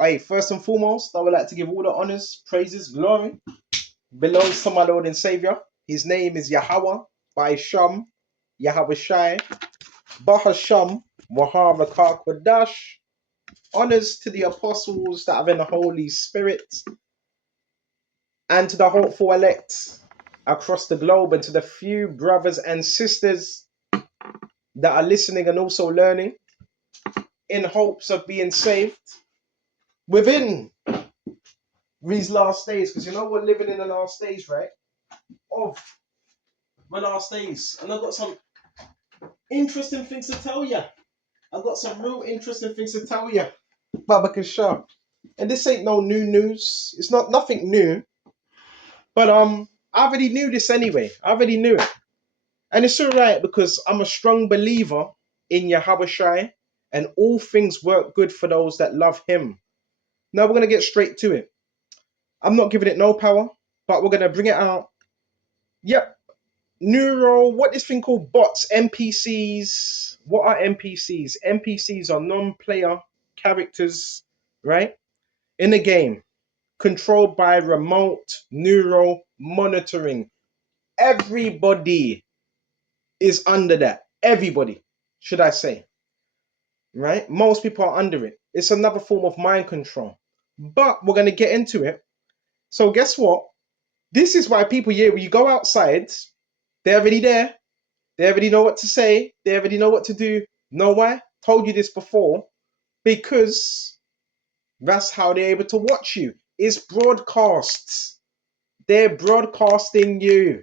Hey, first and foremost, I would like to give all the honors, praises, glory belongs to my Lord and Savior. His name is Yahweh by Sham, Yahweh Shai, Bahasham, Wahara Kwadash. Honors to the apostles that have in the Holy Spirit and to the hopeful elect across the globe and to the few brothers and sisters that are listening and also learning in hopes of being saved within these last days. Because you know we're living in the last days, right? Of the last days. And I've got some interesting things to tell you. I've got some real interesting things to tell you. Baba Shah. And this ain't no new news. It's not nothing new. But I already knew this anyway. I already knew it. And it's alright because I'm a strong believer in Yahweh Shai and all things work good for those that love him. Now we're gonna get straight to it. I'm not giving it no power, but we're gonna bring it out. Yep. What is thing called bots, NPCs. What are NPCs? NPCs are non-player characters, right? In a game, controlled by remote neural monitoring. Everybody is under that. Everybody, should I say. Right? Most people are under it. It's another form of mind control. But we're going to get into it. So guess what? This is why people, yeah, when you go outside, they're already there. They already know what to say. They already know what to do. Know why? Told you this before. Because that's how they're able to watch you. It's broadcasts. They're broadcasting you.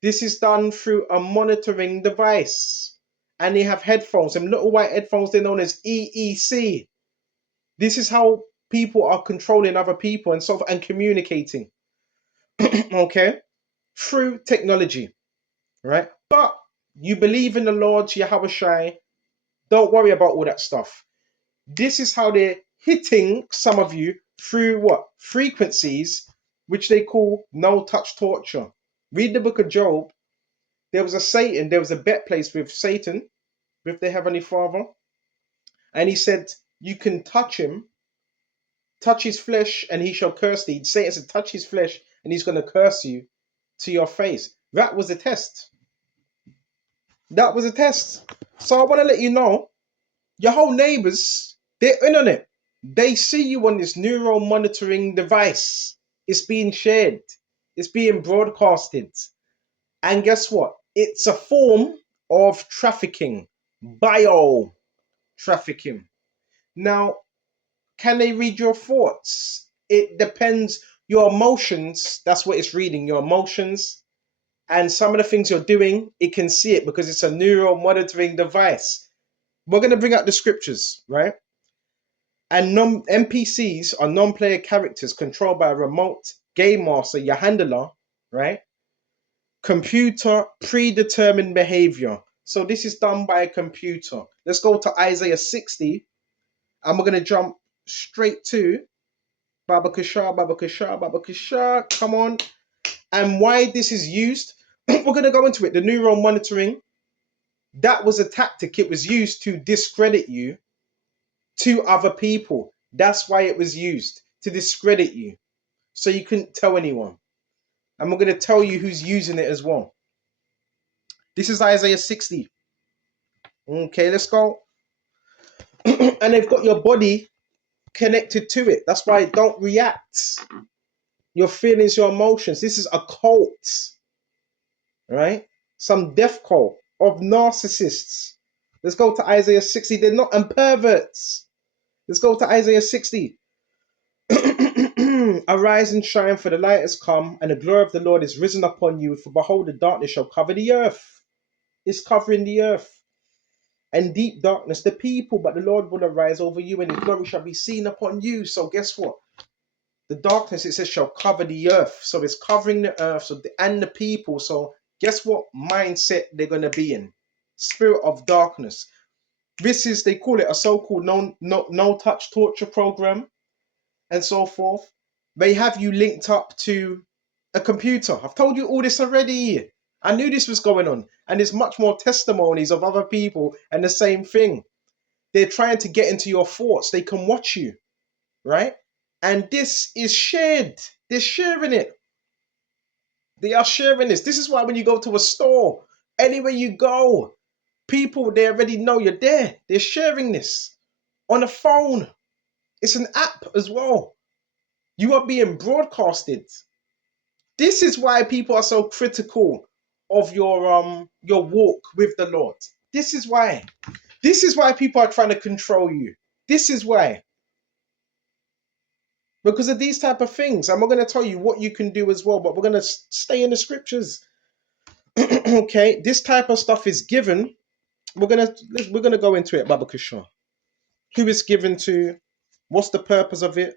This is done through a monitoring device. And they have headphones. Them little white headphones, they're known as EEC. This is how people are controlling other people and so and communicating. Okay? Through technology. Right? But you believe in the Lord Yahweh Shai, don't worry about all that stuff. This is how they're hitting some of you through what? Frequencies, which they call no-touch torture. Read the book of Job. There was a bet placed with Satan, with the Heavenly Father. And he said, you can touch him, touch his flesh, and he shall curse thee. Satan said, touch his flesh, and he's going to curse you to your face. That was a test. That was a test. So I want to let you know, your whole neighbors, they're in on it. They see you on this neural monitoring device. It's being shared. It's being broadcasted. And guess what? It's a form of trafficking. Bio trafficking. Now, can they read your thoughts? It depends. Your emotions, that's what it's reading, your emotions. And some of the things you're doing, it can see it because it's a neural monitoring device. We're going to bring out the scriptures, right? And NPCs are non-player characters controlled by a remote game master, your handler, right? Computer predetermined behavior. So this is done by a computer. Let's go to Isaiah 60, and we're going to jump straight to Baba Kashar, Baba Kashar, Baba Kashar. Come on. And why this is used, we're going to go into it. The neural monitoring, that was a tactic. It was used to discredit you to other people. That's why it was used, to discredit you. So you couldn't tell anyone. And we're going to tell you who's using it as well. This is Isaiah 60. Okay, let's go. And they've got your body connected to it. That's why don't react. Your feelings, your emotions. This is a cult. Right? Some death cult of narcissists. Let's go to Isaiah 60. They're not and perverts. Let's go to Isaiah 60. Arise and shine, for the light has come, and the glory of the Lord is risen upon you. For behold, the darkness shall cover the earth. It's covering the earth. And deep darkness the people, but the Lord will arise over you, and his glory shall be seen upon you. So guess what? The darkness, it says, shall cover the earth. So it's covering the earth and the people. So guess what mindset they're going to be in? Spirit of darkness. This is, they call it a so-called no-touch torture program and so forth. They have you linked up to a computer. I've told you all this already. I knew this was going on. And there's much more testimonies of other people and the same thing. They're trying to get into your thoughts. They can watch you. right? And this is shared. They're sharing it. They are sharing this. This is why when you go to a store, anywhere you go, people, they already know you're there. They're sharing this on a phone. It's an app as well. You are being broadcasted. This is why people are so critical of your walk with the Lord. This is why. This is why people are trying to control you. This is why. Because of these type of things. I'm not going to tell you what you can do as well, but we're going to stay in the scriptures. Okay, this type of stuff is given. We're gonna go into it, Baba Kushar. Who is given to? What's the purpose of it?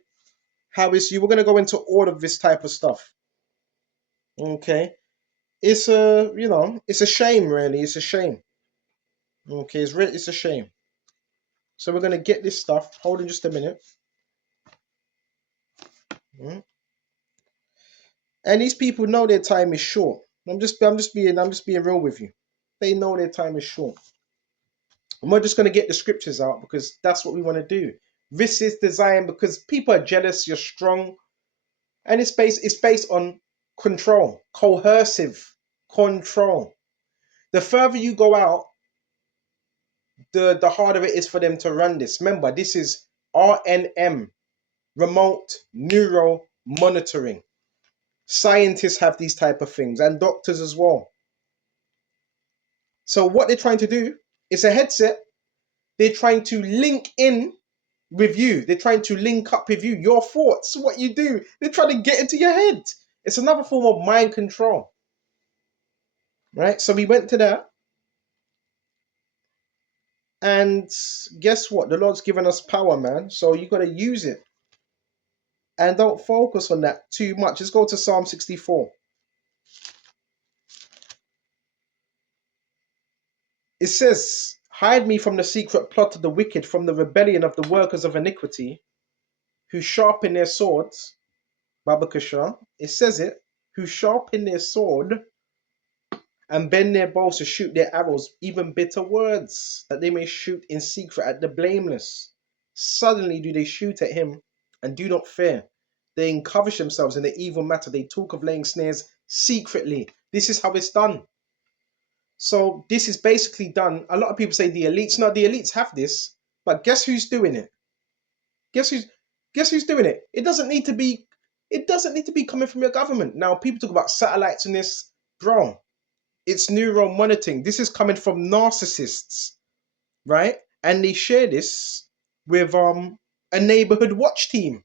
How is you? We're gonna go into all of this type of stuff. Okay, it's it's a shame, really. It's a shame. Okay, it's a shame. So we're gonna get this stuff. Hold on just a minute. Mm. And these people know their time is short. I'm just being real with you. They know their time is short. And we're just gonna get the scriptures out because that's what we want to do. This is designed because people are jealous. You're strong, and it's based on control, coercive control. The further you go out, the harder it is for them to run this. Remember, this is RNM, remote neural monitoring. Scientists have these type of things, and doctors as well. So what they're trying to do is a headset. They're trying to link in with you. They're trying to link up with you, your thoughts, what you do. They're trying to get into your head. It's another form of mind control. Right? So we went to that. And guess what? The Lord's given us power, man. So you got to use it. And don't focus on that too much. Let's go to Psalm 64. It says, hide me from the secret plot of the wicked, from the rebellion of the workers of iniquity, who sharpen their swords. Babakasha. It says it. Who sharpen their sword and bend their bows to shoot their arrows, even bitter words, that they may shoot in secret at the blameless. Suddenly do they shoot at him and do not fear. They encourage themselves in the evil matter. They talk of laying snares secretly. This is how it's done. So this is basically done. A lot of people say the elites. No, the elites have this, but guess who's doing it? Guess who's doing it? It doesn't need to be. It doesn't need to be coming from your government. Now people talk about satellites and this, bro. It's neural monitoring. This is coming from narcissists, right? And they share this with a neighborhood watch team.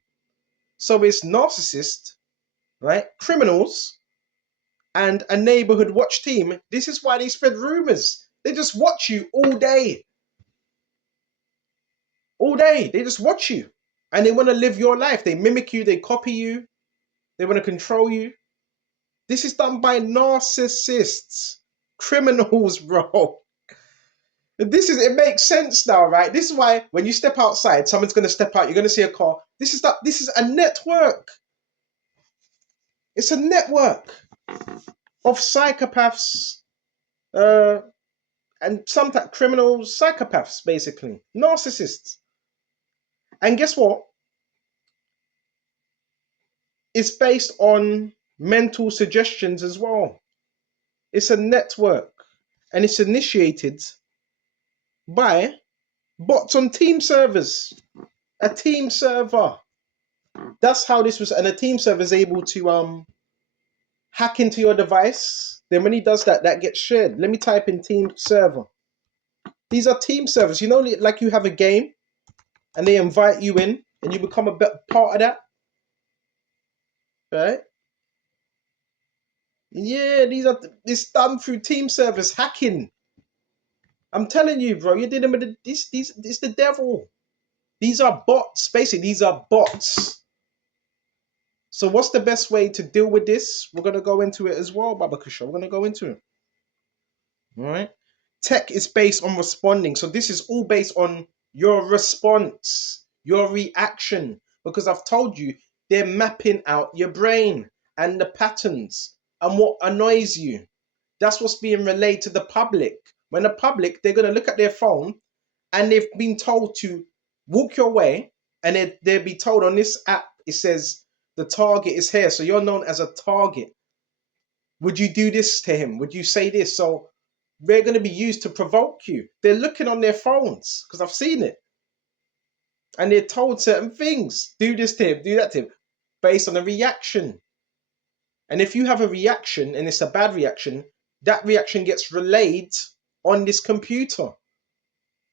So it's narcissists, right? Criminals and a neighborhood watch team. This is why they spread rumors. They just watch you all day. All day. They just watch you. And they want to live your life. They mimic you, they copy you, they want to control you. This is done by narcissists. Criminals, bro. It makes sense now, right? This is why when you step outside, someone's gonna step out, you're gonna see a car. This is a network. It's a network of psychopaths, and sometimes criminals, psychopaths, basically. Narcissists. And guess what? It's based on mental suggestions as well. It's a network. And it's initiated by bots on team servers. A team server. That's how this was, and a team server is able to hack into your device. Then when he does that, that gets shared. Let me type in team server. These are team servers. You know, like you have a game, and they invite you in, and you become a part of that, right? Yeah, it's done through team servers hacking. I'm telling you, bro, you're dealing with it's the devil. These are bots, basically. These are bots. So what's the best way to deal with this? We're gonna go into it as well, Baba Kusha. We're gonna go into it. All right. Tech is based on responding. So this is all based on your response, your reaction. Because I've told you, they're mapping out your brain and the patterns and what annoys you. That's what's being relayed to the public. When the public, they're going to look at their phone and they've been told to walk your way And they'd be told on this app, it says the target is here. So you're known as a target. Would you do this to him? Would you say this? So they're going to be used to provoke you. They're looking on their phones because I've seen it. And they're told certain things. Do this to him, do that to him, based on a reaction. And if you have a reaction and it's a bad reaction, that reaction gets relayed on this computer.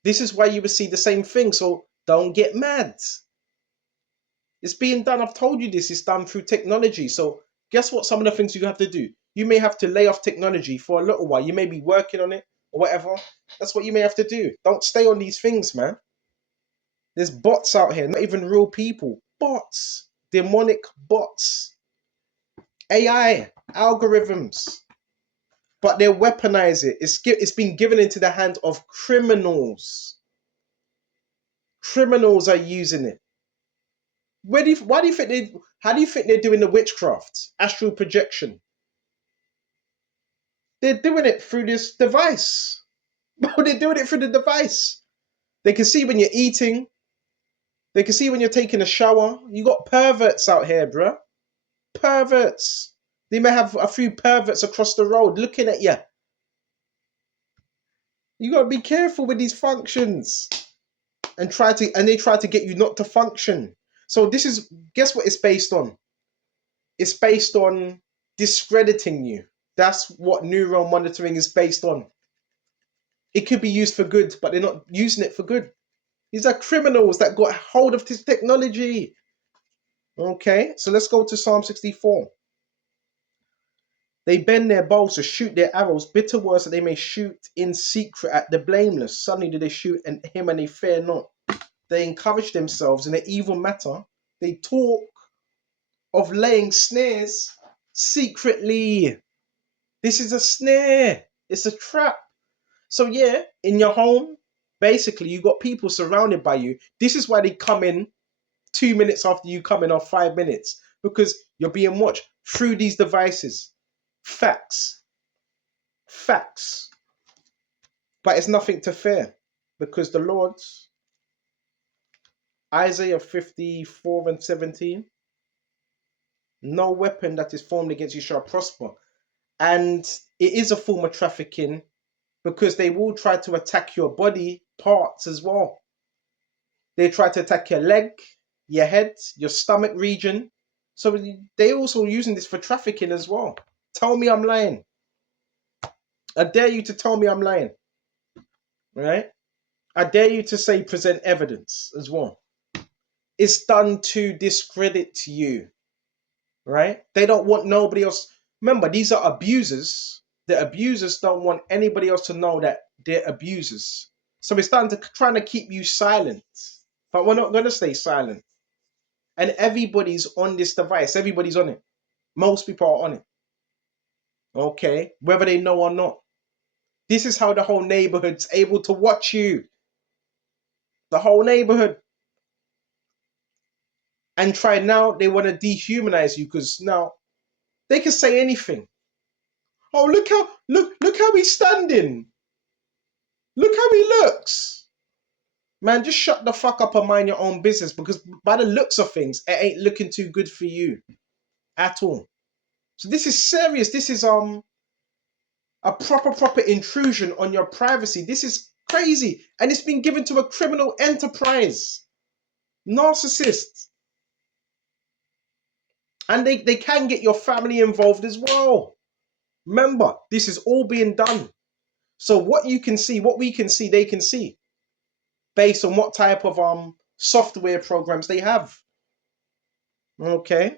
This is why you will see the same thing. So don't get mad. It's being done. I've told you this is done through technology. So guess what? Some of the things you have to do. You may have to lay off technology for a little while. You may be working on it or whatever. That's what you may have to do. Don't stay on these things, man. There's bots out here, not even real people. Bots. Demonic bots. AI. Algorithms. But they weaponize it. It's been given into the hands of criminals. Criminals are using it. How do you think they're doing the witchcraft? Astral projection. They're doing it through this device. They're doing it through the device. They can see when you're eating. They can see when you're taking a shower. You got perverts out here, bruh. Perverts. They may have a few perverts across the road looking at you. You gotta be careful with these functions. And they try to get you not to function. So guess what it's based on? It's based on discrediting you. That's what neural monitoring is based on. It could be used for good, but they're not using it for good. These are criminals that got hold of this technology. Okay, so let's go to Psalm 64. They bend their bows to shoot their arrows, bitter words that they may shoot in secret at the blameless. Suddenly do they shoot at him and they fear not. They encourage themselves in an evil matter. They talk of laying snares secretly. This is a snare. It's a trap. So yeah, in your home, basically you got people surrounded by you. This is why they come in 2 minutes after you come in, or 5 minutes, because you're being watched through these devices. Facts. Facts. But it's nothing to fear, because the Lord, Isaiah 54 and 17, no weapon that is formed against you shall prosper. And it is a form of trafficking, because they will try to attack your body parts as well. They try to attack your leg, your head, your stomach region. So they also using this for trafficking as well. Tell me I'm lying. I dare you to tell me I'm lying. Right? I dare you to say present evidence as well. It's done to discredit you. Right? They don't want nobody else. Remember, these are abusers. The abusers don't want anybody else to know that they're abusers. So it's done to trying to keep you silent. But we're not going to stay silent. And everybody's on this device. Everybody's on it. Most people are on it. Okay? Whether they know or not. This is how the whole neighborhood's able to watch you. The whole neighborhood. And try now, they want to dehumanize you, because now they can say anything. Oh, look how he's standing. Look how he looks. Man, just shut the fuck up and mind your own business, because by the looks of things, it ain't looking too good for you at all. So this is serious. This is a proper intrusion on your privacy. This is crazy. And it's been given to a criminal enterprise. Narcissists. And they can get your family involved as well. Remember, this is all being done. So what you can see, what we can see, they can see. Based on what type of software programs they have. Okay?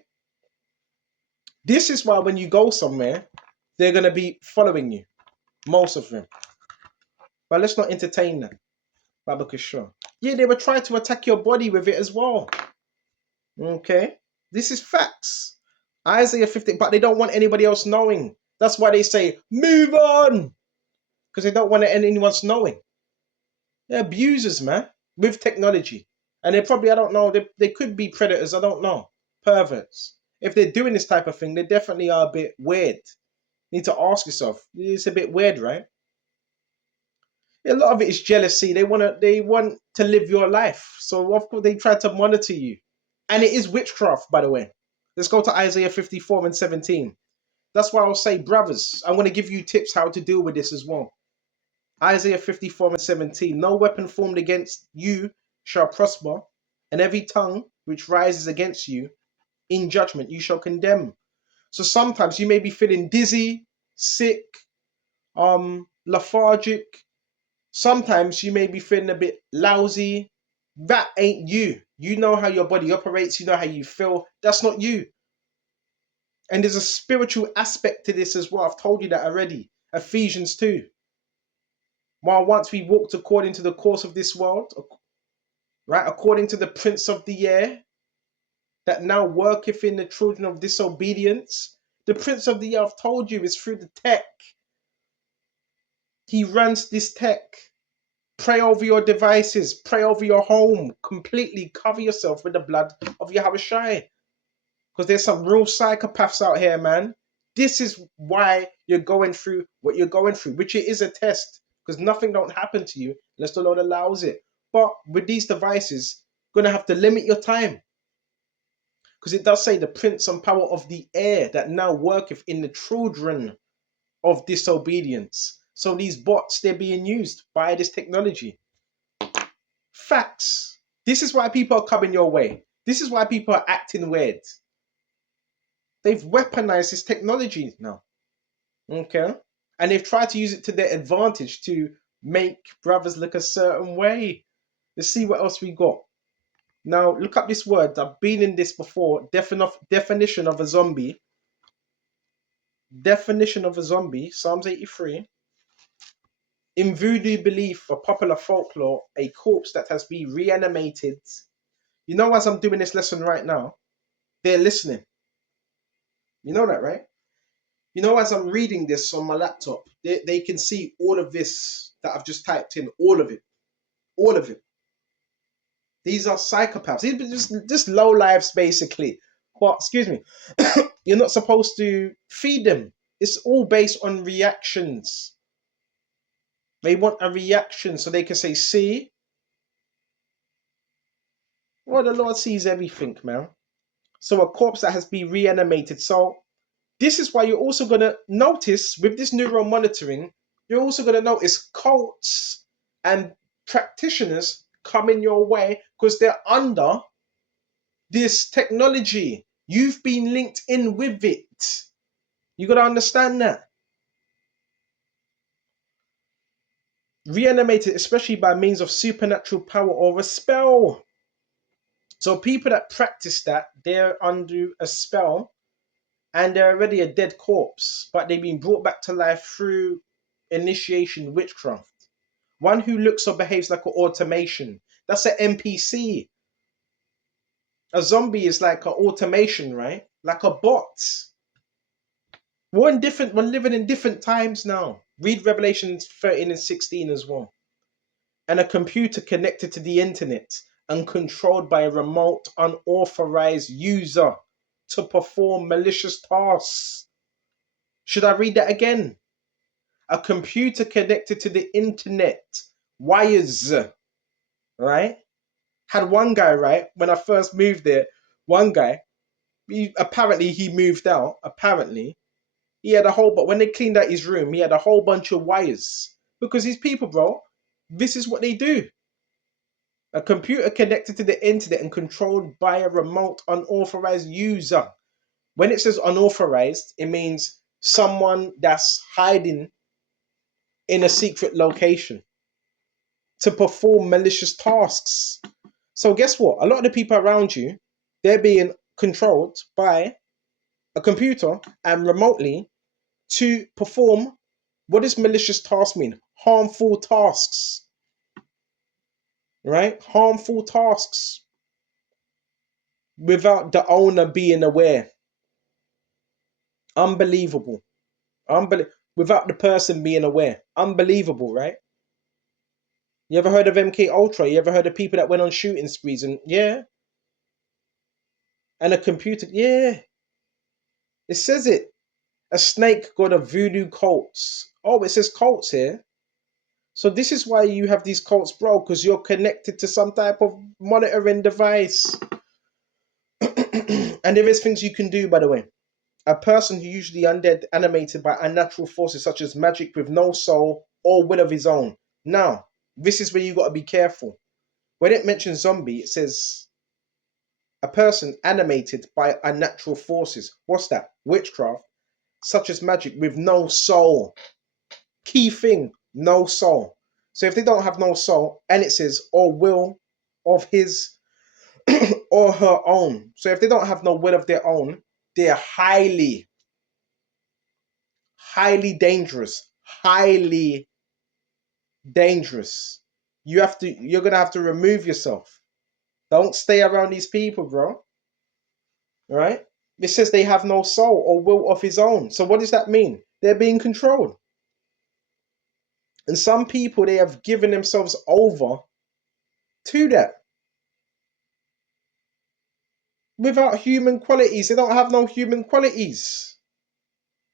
This is why when you go somewhere, they're going to be following you. Most of them. But let's not entertain that. Babaka sure. Yeah, they were trying to attack your body with it as well. Okay? This is facts. Isaiah 50, but they don't want anybody else knowing. That's why they say, move on! Because they don't want anyone knowing. They're abusers, man, with technology. And they probably, I don't know, they could be predators, I don't know. Perverts. If they're doing this type of thing, they definitely are a bit weird. You need to ask yourself, it's a bit weird, right? A lot of it is jealousy. They want to live your life. So of course they try to monitor you. And it is witchcraft, by the way. Let's go to Isaiah 54 and 17. That's why I'll say, brothers, I'm going to give you tips how to deal with this as well. Isaiah 54 and 17. No weapon formed against you shall prosper, and every tongue which rises against you in judgment you shall condemn. So sometimes you may be feeling dizzy, sick, lethargic. Sometimes you may be feeling a bit lousy. That ain't you. You know how your body operates, you know how you feel. That's not you. And there's a spiritual aspect to this as well. I've told you that already. Ephesians 2. While once we walked according to the course of this world, right, according to the prince of the air, that now worketh in the children of disobedience. The prince of the air, I've told you, is through the tech. He runs this tech. Pray over your devices. Pray over your home. Completely cover yourself with the blood of Yahushua. Because there's some real psychopaths out here, man. This is why you're going through what you're going through, which it is a test. Because nothing don't happen to you unless the Lord allows it. But with these devices, you're going to have to limit your time. Because it does say the prince and power of the air that now worketh in the children of disobedience. So these bots, they're being used by this technology. Facts. This is why people are coming your way. This is why people are acting weird. They've weaponized this technology now. Okay? And they've tried to use it to their advantage to make brothers look a certain way. Let's see what else we got. Now, look up this word. I've been in this before. Definition of a zombie. Definition of a zombie. Psalms 83. In voodoo belief or popular folklore, a corpse that has been reanimated. You know, as I'm doing this lesson right now, they're listening. You know that, right? You know, as I'm reading this on my laptop, they can see all of this that I've just typed in. All of it. All of it. These are psychopaths. These are just low lives, basically. But, excuse me, you're not supposed to feed them. It's all based on reactions. They want a reaction so they can say, see? Well, the Lord sees everything, man. So a corpse that has been reanimated. So this is why you're also going to notice with this neural monitoring, you're also going to notice cults and practitioners coming your way because they're under this technology. You've been linked in with it. You got to understand that. Reanimated, especially by means of supernatural power or a spell. So people that practice that, they're under a spell and they're already a dead corpse, but they've been brought back to life through initiation witchcraft. One who looks or behaves like an automation. That's an NPC. A zombie is like an automation, right? Like a bot. We're living in different times now. Read Revelation 13 and 16 as well. And a computer connected to the internet and controlled by a remote, unauthorized user to perform malicious tasks. Should I read that again? A computer connected to the internet, wires, right? Had one guy, right, when I first moved there, one guy, he moved out, apparently. He had a whole, but when they cleaned out his room, he had a whole bunch of wires. Because these people, bro, this is what they do. A computer connected to the internet and controlled by a remote unauthorized user. When it says unauthorized, it means someone that's hiding in a secret location to perform malicious tasks. So guess what? A lot of the people around you, they're being controlled by a computer and remotely to perform, what does malicious tasks mean? Harmful tasks, right? Harmful tasks without the owner being aware. Unbelievable. Without the person being aware. Unbelievable, right? You ever heard of MK Ultra? You ever heard of people that went on shooting sprees and yeah? And a computer, yeah. It says it. A snake got a voodoo cults. Oh, it says cults here. So this is why you have these cults, bro, because you're connected to some type of monitoring device. And there is things you can do, by the way. A person who usually undead, animated by unnatural forces such as magic with no soul or will of his own. Now, this is where you got to be careful. When it mentions zombie, it says a person animated by unnatural forces. What's that? Witchcraft, such as magic with no soul. Key thing, no soul. So if they don't have no soul, and it says or will of his or her own. So if they don't have no will of their own, they're highly, highly dangerous. Highly dangerous. You're gonna have to remove yourself. Don't stay around these people, bro. All right? It says they have no soul or will of his own. So what does that mean? They're being controlled. And some people, they have given themselves over to that without human qualities. They don't have no human qualities.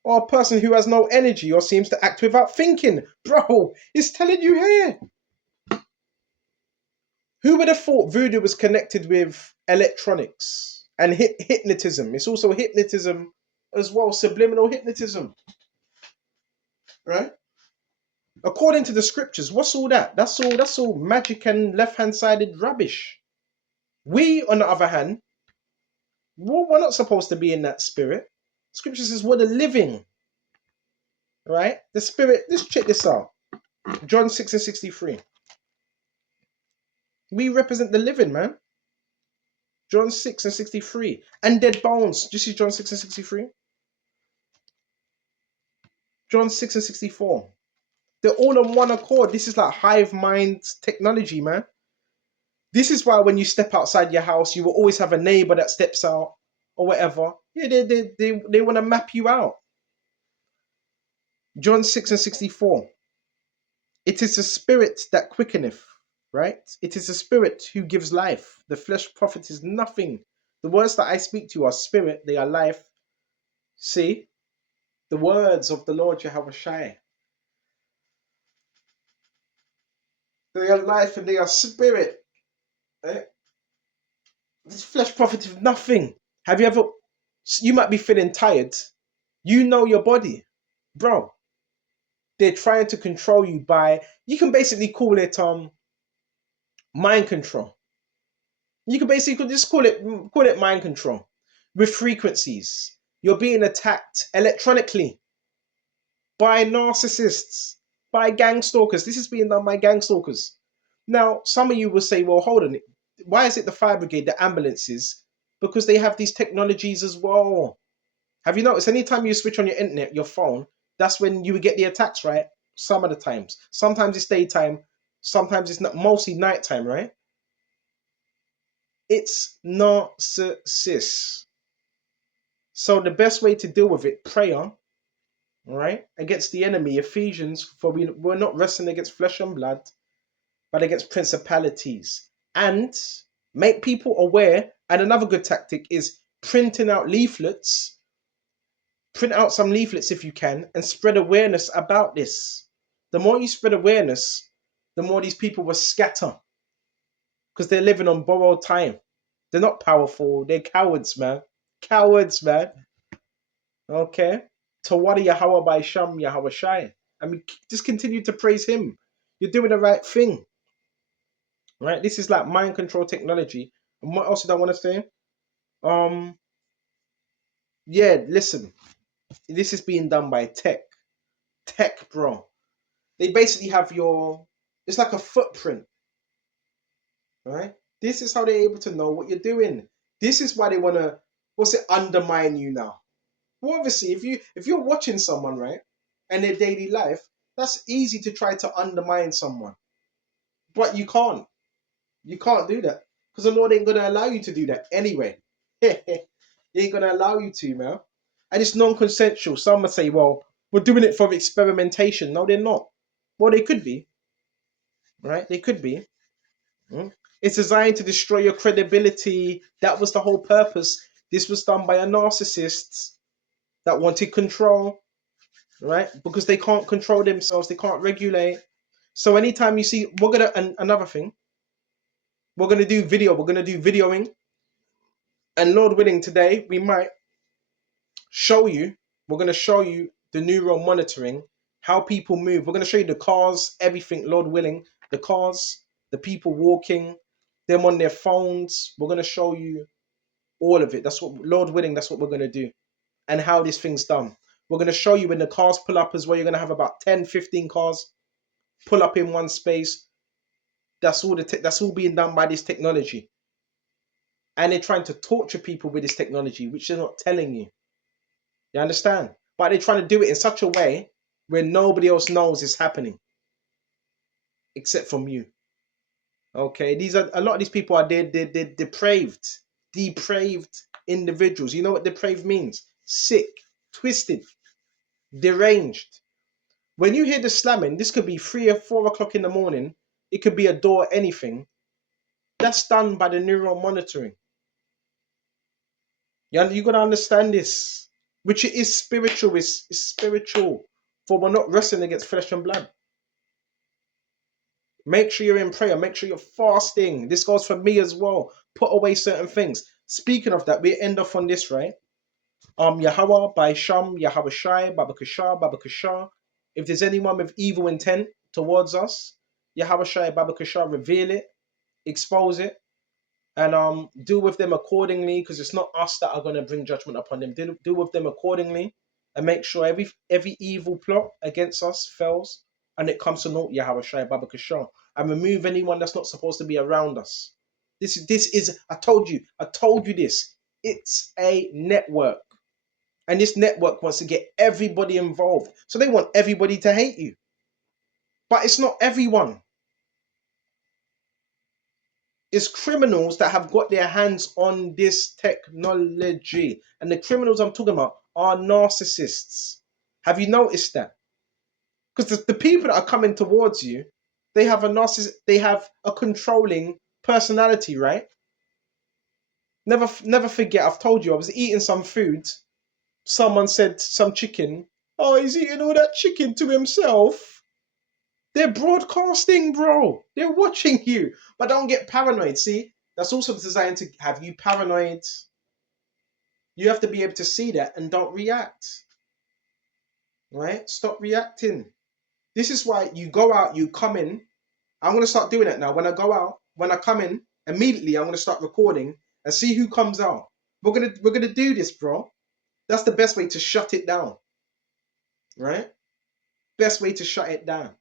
Or a person who has no energy or seems to act without thinking. Bro, it's telling you here. Who would have thought voodoo was connected with electronics and hypnotism? It's also hypnotism as well, subliminal hypnotism. Right? According to the scriptures, what's all that? That's all magic and left-hand sided rubbish. We, on the other hand, we're not supposed to be in that spirit. Scripture says we're the living. Right? The spirit, let's check this out. John 6 and 63. We represent the living, man. John 6 and 63. And dead bones. Do you see John 6 and 63? John 6 and 64. They're all on one accord. This is like hive mind technology, man. This is why when you step outside your house, you will always have a neighbor that steps out or whatever. Yeah, they want to map you out. John 6 and 64. It is the spirit that quickeneth, right? It is the spirit who gives life. The flesh profiteth nothing. The words that I speak to you are spirit, they are life. See? The words of the Lord Jehovah Shai. They are life and they are spirit. Right? This flesh profiteth nothing. Have you ever... You might be feeling tired. You know your body. Bro, they're trying to control you by... You can basically call it mind control. You can basically just call it mind control with frequencies. You're being attacked electronically by narcissists, by gang stalkers. This is being done by gang stalkers. Now, some of you will say, well, hold on. Why is it the fire brigade, the ambulances? Because they have these technologies as well. Have you noticed anytime you switch on your internet, your phone, that's when you would get the attacks, right? Some of the times. Sometimes it's daytime. Sometimes it's not, mostly nighttime, right? It's narcissists. So the best way to deal with it, prayer, right, against the enemy, Ephesians, for we're not wrestling against flesh and blood, but against principalities. And make people aware. And another good tactic is printing out leaflets. Print out some leaflets if you can and spread awareness about this. The more you spread awareness, the more these people will scatter because they're living on borrowed time. They're not powerful. They're cowards, man. Cowards, man. Okay? Tawadi Yahweh by Sham Yahweh Shai. I mean, just continue to praise him. You're doing the right thing. Right? This is like mind control technology. And what else did I want to say? Yeah, listen. This is being done by tech. Tech, bro. They basically have it's like a footprint. Right? This is how they're able to know what you're doing. This is why they want to, undermine you now. Well, obviously, if you're watching someone, right, and their daily life, that's easy to try to undermine someone. But you can't. You can't do that. Because the Lord ain't going to allow you to do that anyway. He ain't going to allow you to, man. And it's non-consensual. Some might say, well, we're doing it for experimentation. No, they're not. Well, they could be. Right? They could be. It's designed to destroy your credibility. That was the whole purpose. This was done by a narcissist that wanted control, right? Because they can't control themselves. They can't regulate. So anytime you see, we're gonna, and another thing, we're gonna do video. We're gonna do videoing, and Lord willing, today we might show you. We're gonna show you the neural monitoring, how people move. We're gonna show you the cars, everything. Lord willing, the cars, the people walking, them on their phones. We're gonna show you all of it. That's what, Lord willing, that's what we're gonna do, and how this thing's done. We're gonna show you when the cars pull up as well. You're gonna have about 10, 15 cars pull up in one space. That's all that's all being done by this technology. And they're trying to torture people with this technology, which they're not telling you. You understand? But they're trying to do it in such a way where nobody else knows it's happening except from you. Okay, these are, a lot of these people are, they're depraved individuals. You know what depraved means? Sick, twisted, deranged. When you hear the slamming, this could be 3 or 4 o'clock in the morning. It could be a door, anything. That's done by the neural monitoring. You gotta understand this, which it is spiritual. Is spiritual, for we're not wrestling against flesh and blood. Make sure you're in prayer. Make sure you're fasting. This goes for me as well. Put away certain things. Speaking of that, we end off on this, right? Yahweh by Sham, Yahweh Shai, Babakashah, Babakashah. If there's anyone with evil intent towards us, Yahweh Shai, Babakashah, reveal it, expose it, and deal with them accordingly, because it's not us that are going to bring judgment upon them. Deal with them accordingly, and make sure every evil plot against us fails, and it comes to naught, Yahweh Shai Babakashah, and remove anyone that's not supposed to be around us. This is I told you this. It's a network, and this network wants to get everybody involved, so they want everybody to hate you, but it's not everyone. Is criminals that have got their hands on this technology. And the criminals I'm talking about are narcissists. Have you noticed that? Because the people that are coming towards you, they have a they have a controlling personality, right? Never forget, I've told you, I was eating some food. Someone said, some chicken. Oh, he's eating all that chicken to himself. They're broadcasting, bro. They're watching you. But don't get paranoid. See, that's also designed to have you paranoid. You have to be able to see that and don't react. Right? Stop reacting. This is why you go out, you come in. I'm going to start doing it now. When I go out, when I come in, immediately I'm going to start recording and see who comes out. We're going to do this, bro. That's the best way to shut it down. Right? Best way to shut it down.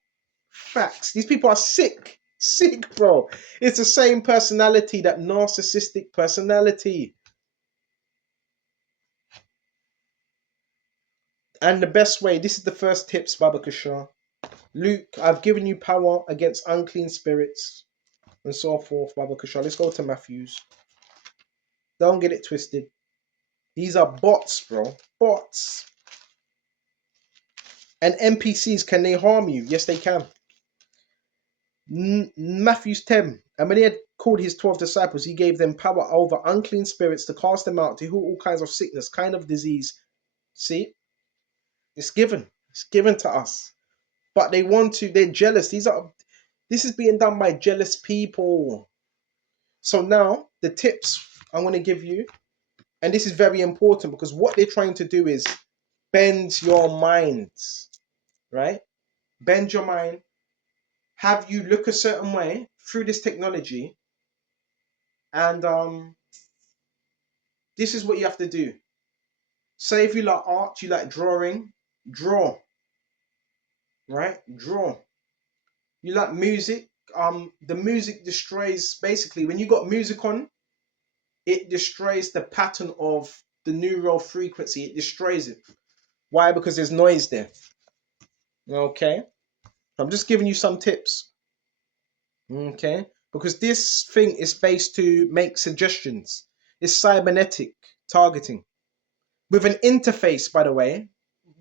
Facts. These people are sick. Sick, bro. It's the same personality, that narcissistic personality. And the best way, this is the first tips, Baba Kashar. Luke, I've given you power against unclean spirits and so forth, Baba Kashar. Let's go to Matthews. Don't get it twisted. These are bots, bro. Bots. And NPCs, can they harm you? Yes, they can. Matthews 10. And when he had called his 12 disciples, he gave them power over unclean spirits to cast them out, to heal all kinds of sickness, kind of disease. See? It's given. It's given to us. But they want to, they're jealous. This is being done by jealous people. So now, the tips I'm going to give you, and this is very important, because what they're trying to do is bend your mind, right? Bend your mind, have you look a certain way through this technology, and this is what you have to do. Say if you like art, you like drawing, draw, right? Draw. You like music, the music destroys, basically, when you got music on, it destroys the pattern of the neural frequency. It destroys it. Why? Because there's noise there. Okay? I'm just giving you some tips. Okay? Because this thing is based to make suggestions. It's cybernetic targeting. With an interface, by the way,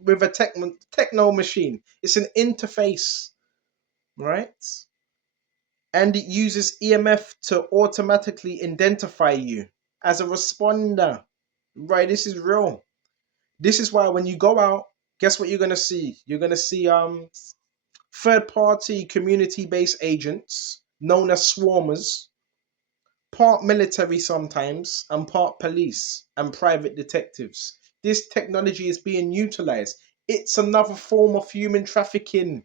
with a techno machine. It's an interface, right? And it uses EMF to automatically identify you as a responder. Right, this is real. This is why when you go out, guess what you're gonna see? You're gonna see third-party community-based agents known as swarmers, part military sometimes, and part police and private detectives. This technology is being utilized. It's another form of human trafficking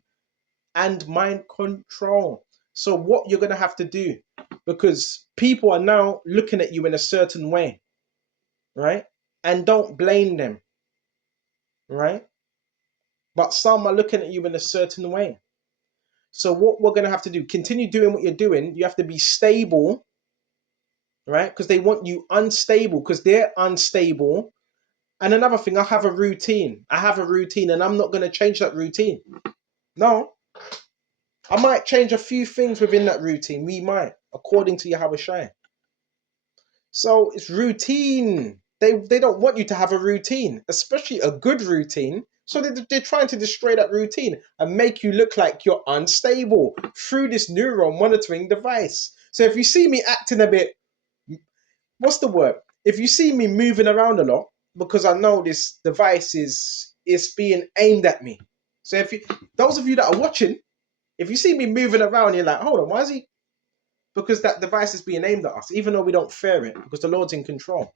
and mind control. So what you're going to have to do, because people are now looking at you in a certain way, right? And don't blame them, right? But some are looking at you in a certain way. So what we're going to have to do, continue doing what you're doing. You have to be stable, right? Because they want you unstable, because they're unstable. And another thing, I have a routine. I have a routine, and I'm not going to change that routine. No, I might change a few things within that routine. We might, according to Yahweh Shai. So it's routine. They don't want you to have a routine, especially a good routine. So they're trying to destroy that routine and make you look like you're unstable through this neural monitoring device. So if you see me acting a bit, what's the word? If you see me moving around a lot, because I know this device is being aimed at me. So if you, those of you that are watching, if you see me moving around, you're like, hold on, why is he? Because that device is being aimed at us, even though we don't fear it, because the Lord's in control.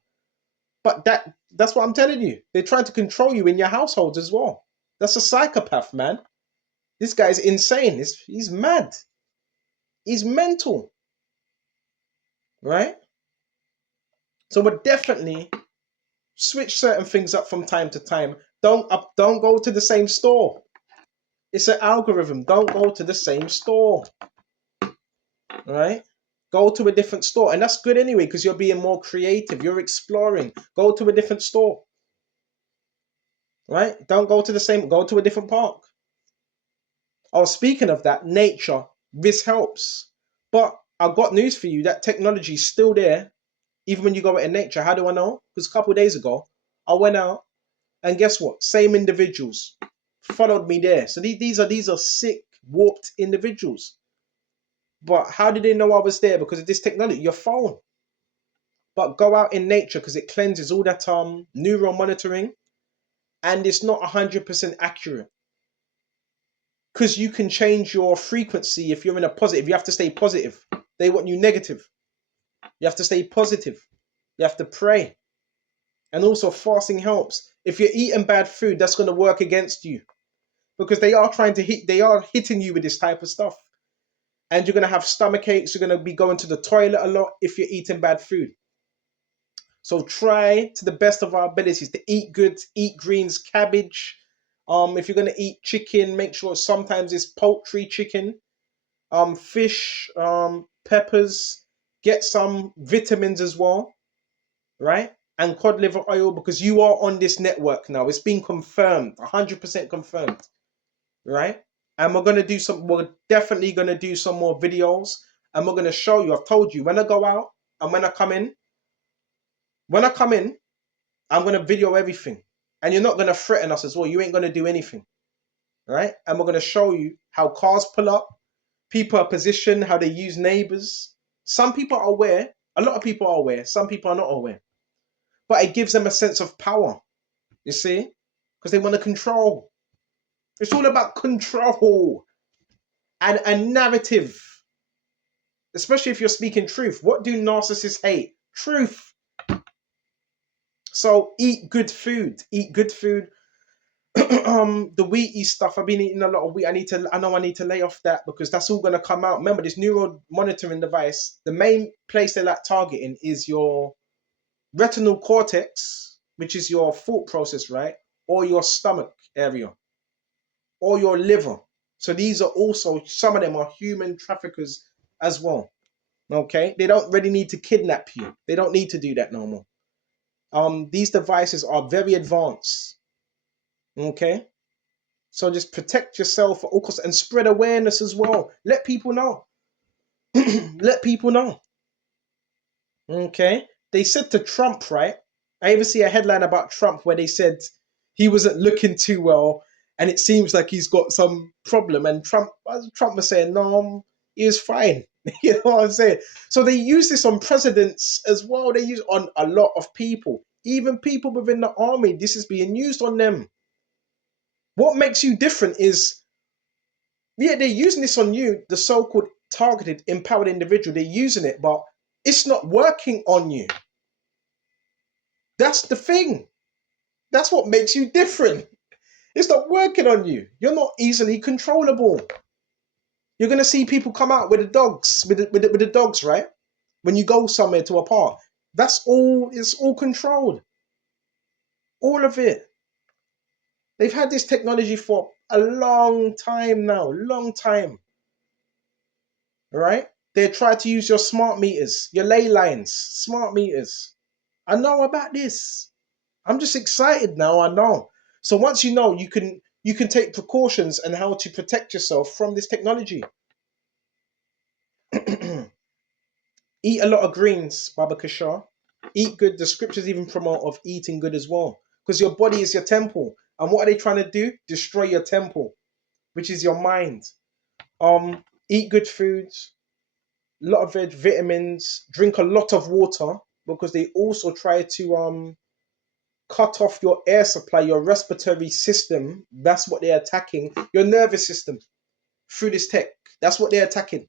But that's what I'm telling you. They're trying to control you in your households as well. That's a psychopath, man. This guy's insane. He's mad. He's mental, right? So we're definitely switch certain things up from time to time. Don't go to the same store. It's an algorithm. Don't go to the same store, right? Go to a different store, and that's good anyway because you're being more creative. You're exploring. Go to a different store, right? Don't go to the same. Go to a different park. Oh, speaking of that, nature. This helps, but I've got news for you. That technology is still there, even when you go out in nature. How do I know? Because a couple of days ago, I went out, and guess what? Same individuals followed me there. So these are sick, warped individuals. But how did they know I was there? Because of this technology, your phone. But go out in nature because it cleanses all that neural monitoring, and it's not 100% accurate. Because you can change your frequency if you're in a positive. You have to stay positive. They want you negative. You have to stay positive. You have to pray. And also fasting helps. If you're eating bad food, that's going to work against you. Because they are hitting you with this type of stuff. And you're going to have stomach aches. You're going to be going to the toilet a lot if you're eating bad food. So try to the best of our abilities to eat good, eat greens, cabbage. If you're going to eat chicken, make sure sometimes it's poultry chicken. Fish, peppers. Get some vitamins as well, right? And cod liver oil, because you are on this network now. It's been confirmed, 100% confirmed, right? And we're definitely going to do some more videos, and we're going to show you. I've told you, when I go out and when I come in, I'm going to video everything. And you're not going to threaten us as well. You ain't going to do anything, right? And we're going to show you how cars pull up, people are positioned, how they use neighbors. Some people are aware. A lot of people are aware. Some people are not aware. But it gives them a sense of power, you see? Because they want to control. It's all about control and narrative. Especially if you're speaking truth. What do narcissists hate? Truth. So eat good food. Eat good food. The wheaty stuff. I've been eating a lot of wheat. I know I need to lay off that because that's all gonna come out. Remember, this neural monitoring device, the main place they like targeting is your retinal cortex, which is your thought process, right? Or your stomach area. Or your liver. So these are also, some of them are human traffickers as well. Okay? They don't really need to kidnap you. They don't need to do that no more. These devices are very advanced. Okay? So just protect yourself at all costs and spread awareness as well. Let people know. Let people know. Okay? They said to Trump, right? I even see a headline about Trump where they said he wasn't looking too well and it seems like he's got some problem. And Trump was saying, no, he was fine. You know what I'm saying? So they use this on presidents as well. They use it on a lot of people. Even people within the army, this is being used on them. What makes you different is Yeah, they're using this on you, the so-called targeted, empowered individual. They're using it, but it's not working on you. That's the thing. That's what makes you different. It's not working on you. You're not easily controllable. You're gonna see people come out with the dogs, with the dogs, right? When you go somewhere to a park, that's all. It's all controlled. All of it. They've had this technology for a long time now, long time, right? They try to use your smart meters, your ley lines, smart meters. I know about this. I'm just excited now. I know. So once you know, you can take precautions and how to protect yourself from this technology. Eat a lot of greens, Baba Kishar. Eat good. The scriptures even promote of eating good as well, because your body is your temple. And what are they trying to do? Destroy your temple, which is your mind. Eat good foods, a lot of vitamins. Drink a lot of water, because they also try to cut off your air supply, your respiratory system. That's what they're attacking. Your nervous system through this tech. That's what they're attacking,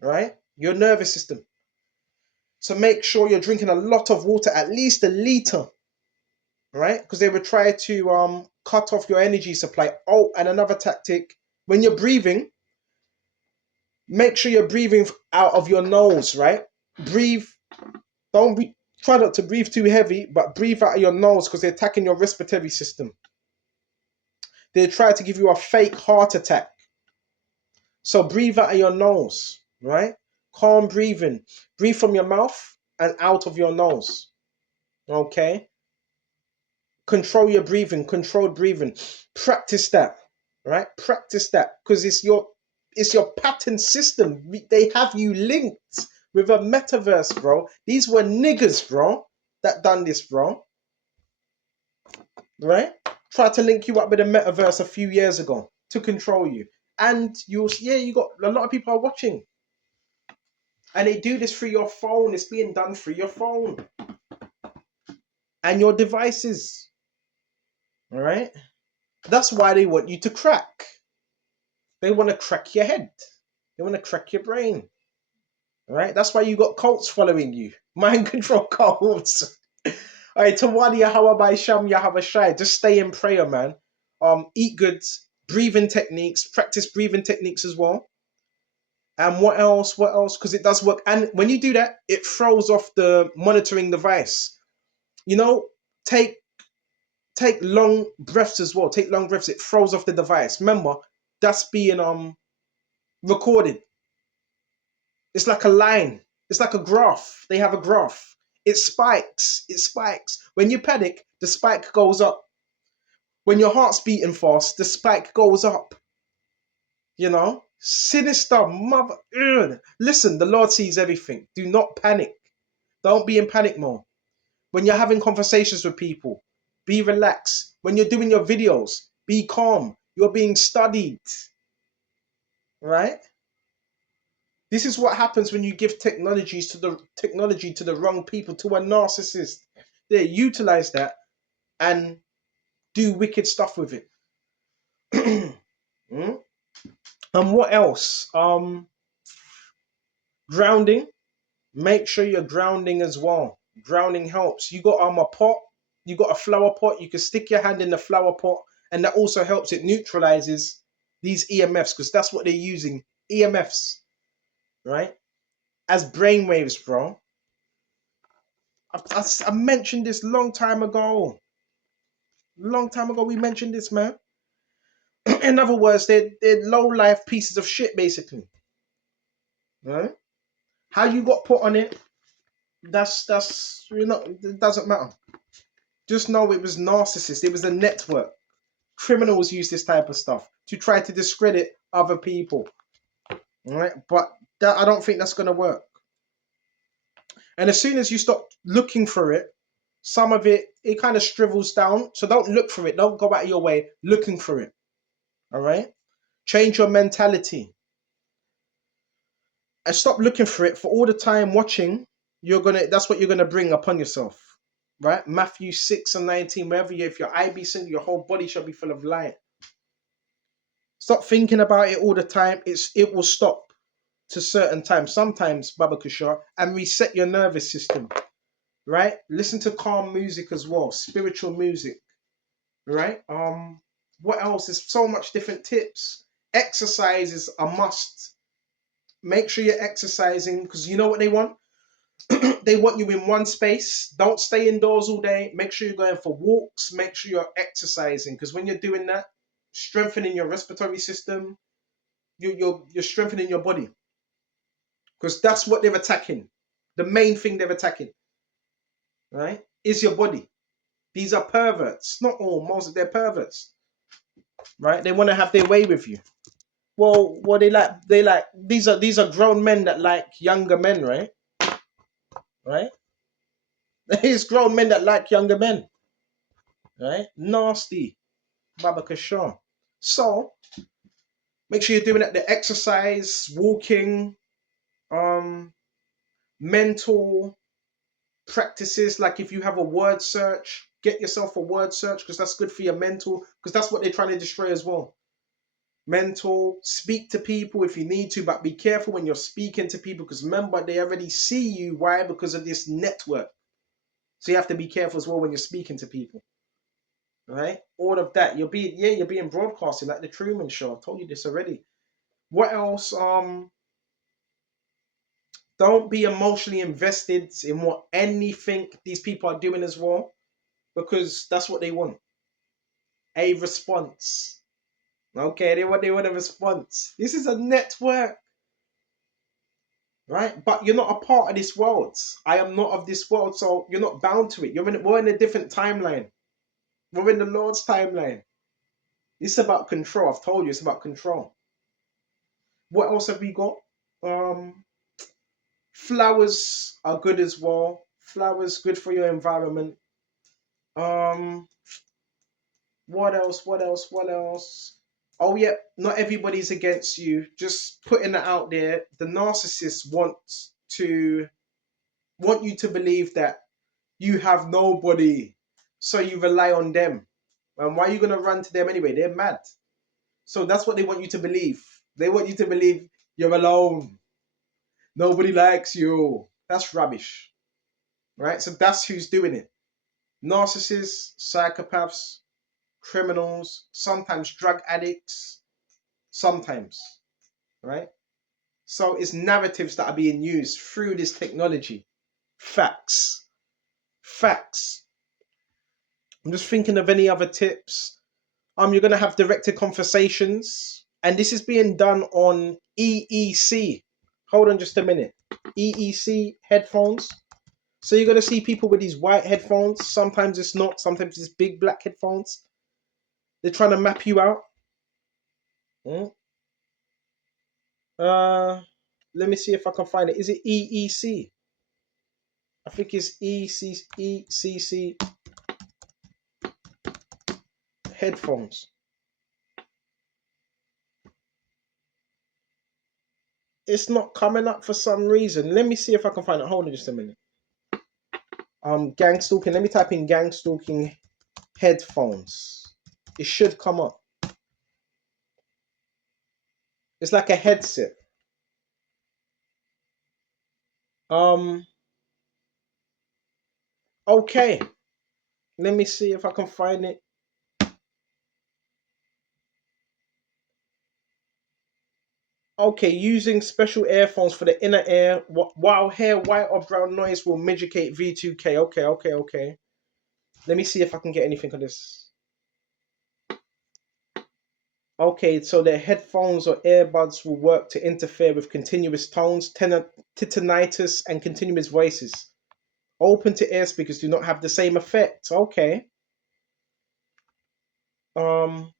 right? Your nervous system. So make sure you're drinking a lot of water, at least a liter, right? Because they would try to cut off your energy supply. Oh, and another tactic: when you're breathing, make sure you're breathing out of your nose, right? Breathe. Don't be, try not to breathe too heavy, but breathe out of your nose, because they're attacking your respiratory system. They try to give you a fake heart attack. So breathe out of your nose, right? Calm breathing. Breathe from your mouth and out of your nose. Okay? Control your breathing, controlled breathing. Practice that, right? Practice that, because it's your pattern system. They have you linked with a metaverse, bro. These were niggers, bro, that done this, bro. Right? Tried to link you up with a metaverse a few years ago to control you. And you got a lot of people are watching. And they do this through your phone. It's being done through your phone and your devices. All right? That's why they want you to crack. They want to crack your head. They want to crack your brain. All right? That's why you got cults following you. Mind control cults. All right, Tawadi Yahweh by Sham Yahweh Shai. Just stay in prayer, man. Eat good, breathing techniques, practice breathing techniques as well. And what else? What else? Because it does work. And when you do that, it throws off the monitoring device. You know, take long breaths as well. Take long breaths. It throws off the device. Remember, that's being recorded. It's like a line. It's like a graph. They have a graph. It spikes. It spikes. When you panic, the spike goes up. When your heart's beating fast, the spike goes up. You know? Sinister mother. Ugh. Listen, the Lord sees everything. Do not panic. Don't be in panic mode. When you're having conversations with people, be relaxed. When you're doing your videos, be calm. You're being studied. Right? This is what happens when you give technology to the wrong people, to a narcissist. They utilize that and do wicked stuff with it. Mm? And what else? Grounding. Make sure you're grounding as well. Grounding helps. You got a pot, you got a flower pot, you can stick your hand in the flower pot, and that also helps. It neutralizes these EMFs, because that's what they're using. EMFs, right? As brainwaves, bro. I mentioned this long time ago. Long time ago, we mentioned this, man. In other words, they're low life pieces of shit, basically. Right? How you got put on it? That's it doesn't matter. Just know it was narcissist. It was a network. Criminals use this type of stuff to try to discredit other people. All right, but I don't think that's gonna work. And as soon as you stop looking for it, some of it kind of shrivels down. So don't look for it. Don't go out of your way looking for it. All right. Change your mentality and stop looking for it. For all the time watching, that's what you're gonna bring upon yourself. Right? Matthew 6 and 19, wherever if your eye be single, your whole body shall be full of light. Stop thinking about it all the time. It will stop to certain times, sometimes, Baba Kushar, and reset your nervous system, right? Listen to calm music as well, spiritual music, right? What else? There's so much different tips. Exercise is a must. Make sure you're exercising, because you know what they want? They want you in one space. Don't stay indoors all day. Make sure you're going for walks. Make sure you're exercising, because when you're doing that, strengthening your respiratory system, you're strengthening your body, because that's what they're attacking. The main thing they're attacking, right, is your body. These are perverts. Not all, most of they're perverts, right? They want to have their way with you. Well, they like these are grown men that like younger men, right? Right? There's grown men that like younger men, right? Nasty, Baba Kashaw. So make sure you're doing it. The exercise, walking, um, mental practices. Like if you have a word search, get yourself a word search, because that's good for your mental. Because that's what they're trying to destroy as well. Mental. Speak to people if you need to, but be careful when you're speaking to people, because remember, they already see you. Why? Because of this network. So you have to be careful as well when you're speaking to people, right? All of that. You're being broadcasted like the Truman Show. I told you this already. What else? Don't be emotionally invested in what anything these people are doing as well, because that's what they want. A response. Okay, they want a response. This is a network, right? But you're not a part of this world. I am not of this world, so you're not bound to it. We're in a different timeline. We're in the Lord's timeline. It's about control. I've told you, it's about control. What else have we got? Um, Flowers are good as well. Flowers good for your environment. Um, what else? What else? What else? Oh yeah, not everybody's against you. Just putting it out there. The narcissists to want you to believe that you have nobody, so you rely on them. And why are you gonna run to them anyway? They're mad. So that's what they want you to believe. They want you to believe you're alone. Nobody likes you. That's rubbish, right? So that's who's doing it. Narcissists, psychopaths, criminals, sometimes drug addicts, sometimes, right? So it's narratives that are being used through this technology. Facts. Facts. I'm just thinking of any other tips. You're gonna have directed conversations, and this is being done on EEC. Hold on just a minute. EEC headphones. So you're gonna see people with these white headphones. Sometimes it's not. Sometimes it's big black headphones. They're trying to map you out. Hmm? Uh, Let me see if I can find it. Is it EEC? I think it's ECC headphones. It's not coming up for some reason. Let me see if I can find it. Hold on just a minute. Gang stalking. Let me type in gang stalking headphones. It should come up. It's like a headset. Um. Okay. Let me see if I can find it. Okay, using special earphones for the inner ear while hair white or brown noise will mitigate V2K. Okay. Let me see if I can get anything on this. Okay, so the headphones or earbuds will work to interfere with continuous tones, tinnitus, and continuous voices. Open to ear speakers do not have the same effect. Okay. Um,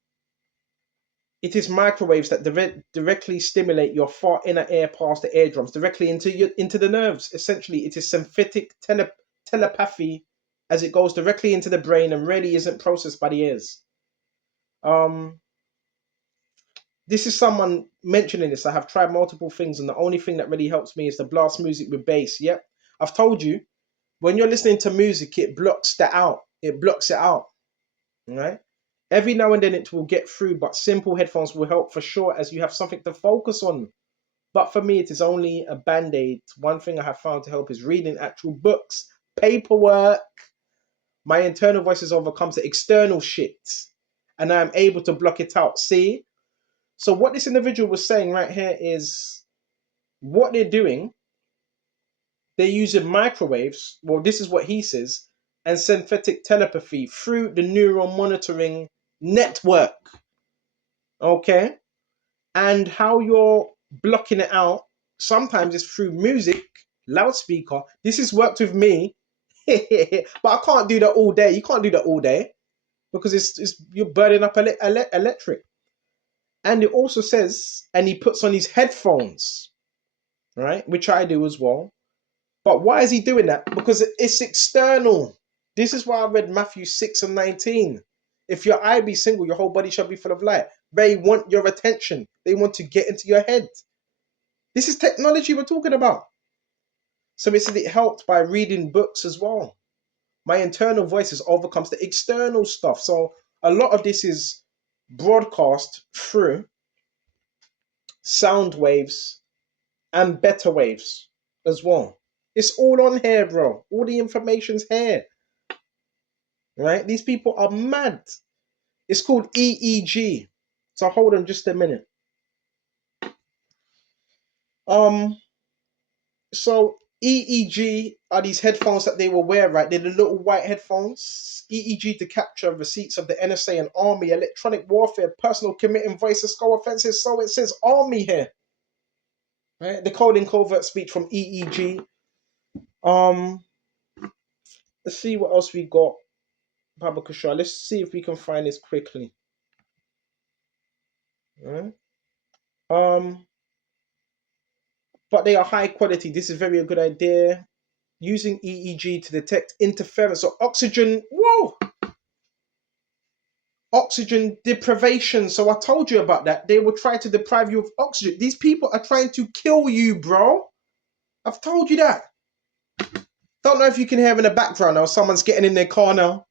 it is microwaves that directly stimulate your far inner ear past the eardrums, directly into the nerves. Essentially, it is synthetic telepathy, as it goes directly into the brain and really isn't processed by the ears. Um, this is someone mentioning this. I have tried multiple things, and the only thing that really helps me is to blast music with bass. Yep, I've told you, when you're listening to music, it blocks that out. It blocks it out, right? Every now and then it will get through, but simple headphones will help for sure as you have something to focus on. But for me, it is only a band-aid. One thing I have found to help is reading actual books, paperwork. My internal voices overcomes the external shit, and I'm able to block it out. See? So what this individual was saying right here is what they're doing. They're using microwaves. Well, this is what he says, and synthetic telepathy through the neural monitoring network. Okay? And how you're blocking it out, sometimes it's through music, loudspeaker. This has worked with me. But I can't do that all day. You can't do that all day because it's you're burning up electric. And it also says, and he puts on his headphones, right? Which I do as well. But why is he doing that? Because it's external. This is why I read Matthew 6:19. If your eye be single, your whole body shall be full of light. They want your attention. They want to get into your head. This is technology we're talking about. So it said it helped by reading books as well. My internal voices overcomes the external stuff. So a lot of this is broadcast through sound waves and beta waves as well. It's all on here, bro. All the information's here. Right? These people are mad. It's called EEG. So hold on just a minute. So EEG are these headphones that they will wear, right? They're the little white headphones. EEG to capture receipts of the NSA and Army, electronic warfare, personal committing voices, skull offenses. So it says Army here. Right? Decoding covert speech from EEG. Let's see what else we got. Baba Kushar. Let's see if we can find this quickly. Right? But they are high quality. This is very a good idea. Using EEG to detect interference or oxygen. Whoa! Oxygen deprivation. So I told you about that. They will try to deprive you of oxygen. These people are trying to kill you, bro. I've told you that. Don't know if you can hear in the background now. Someone's getting in their car now.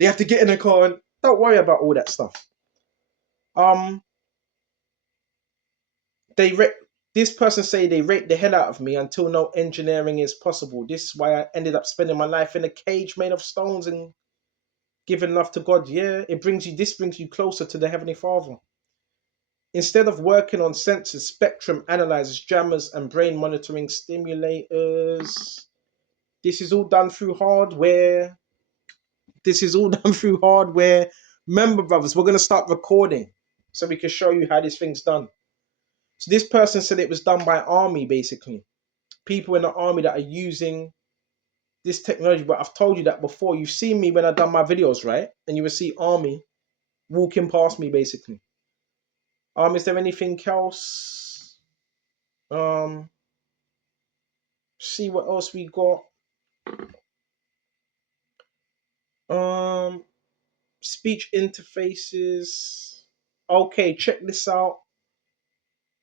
They have to get in their car and don't worry about all that stuff. This person say they raped the hell out of me until no engineering is possible. This is why I ended up spending my life in a cage made of stones and giving love to God. Yeah, this brings you closer to the Heavenly Father. Instead of working on sensors, spectrum analyzers, jammers, and brain monitoring stimulators, this is all done through hardware. Remember, brothers, we're going to start recording so we can show you how this thing's done. So this person said it was done by Army, basically. People in the Army that are using this technology. But I've told you that before. You've seen me when I've done my videos, right? And you will see Army walking past me, basically. Is there anything else? See what else we got. Speech interfaces. Okay, check this out.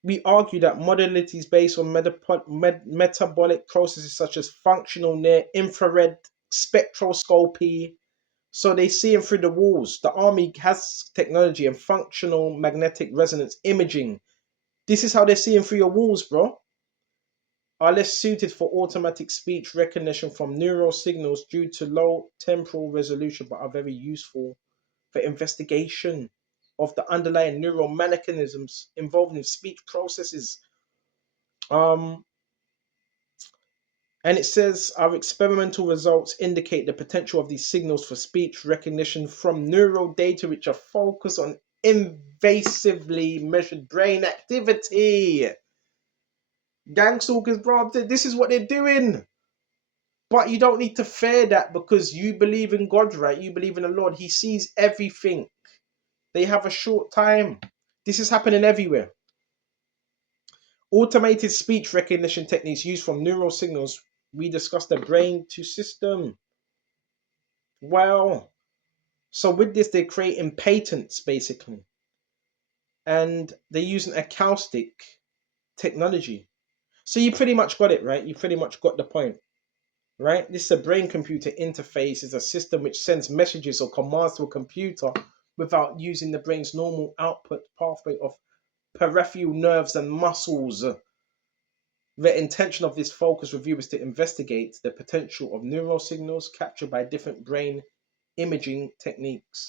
We argue that modality is based on metabolic processes such as functional near-infrared spectroscopy. So they see him through the walls. The Army has technology and functional magnetic resonance imaging. This is how they're seeing through your walls, bro. Are less suited for automatic speech recognition from neural signals due to low temporal resolution, but are very useful for investigation of the underlying neural mechanisms involved in speech processes. And it says our experimental results indicate the potential of these signals for speech recognition from neural data which are focused on invasively measured brain activity. Gangstalkers, bro, this is what they're doing. But you don't need to fear that because you believe in God, right? You believe in the Lord. He sees everything. They have a short time. This is happening everywhere. Automated speech recognition techniques used from neural signals. We discussed the brain to system. Well, so with this, they're creating patents, basically. And they're using acoustic technology. So you pretty much got it, right? You pretty much got the point. Right? This is a brain-computer interface. It's a system which sends messages or commands to a computer without using the brain's normal output pathway of peripheral nerves and muscles. The intention of this focus review is to investigate the potential of neural signals captured by different brain imaging techniques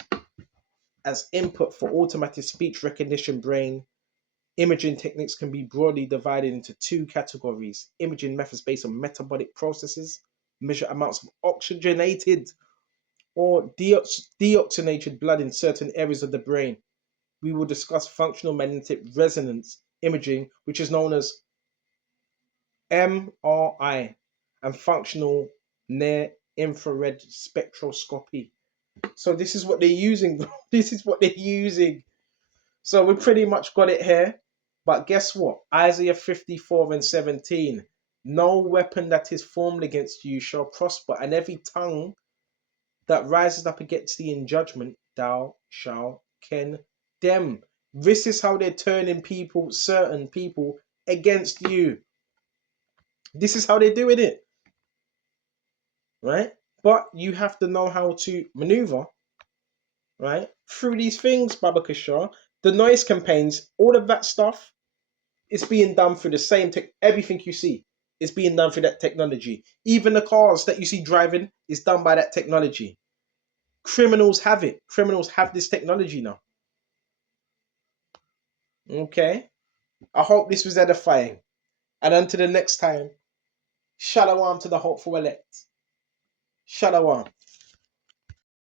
as input for automatic speech recognition. Brain imaging techniques can be broadly divided into two categories: imaging methods based on metabolic processes, measure amounts of oxygenated or deoxygenated blood in certain areas of the brain. We will discuss functional magnetic resonance imaging, which is known as MRI, and functional near infrared spectroscopy. So this is what they're using. This is what they're using. So we pretty much got it here. But guess what? Isaiah 54:17. No weapon that is formed against you shall prosper, and every tongue that rises up against thee in judgment thou shalt condemn. This is how they're turning people, certain people, against you. This is how they're doing it. Right? But you have to know how to maneuver, right, through these things, Baba Kishar. The noise campaigns, all of that stuff is being done through the same everything you see is being done through that technology. Even the cars that you see driving is done by that technology. Criminals have it. Criminals have this technology now. Okay? I hope this was edifying. And until the next time, shalom to the hopeful elect. Shalom.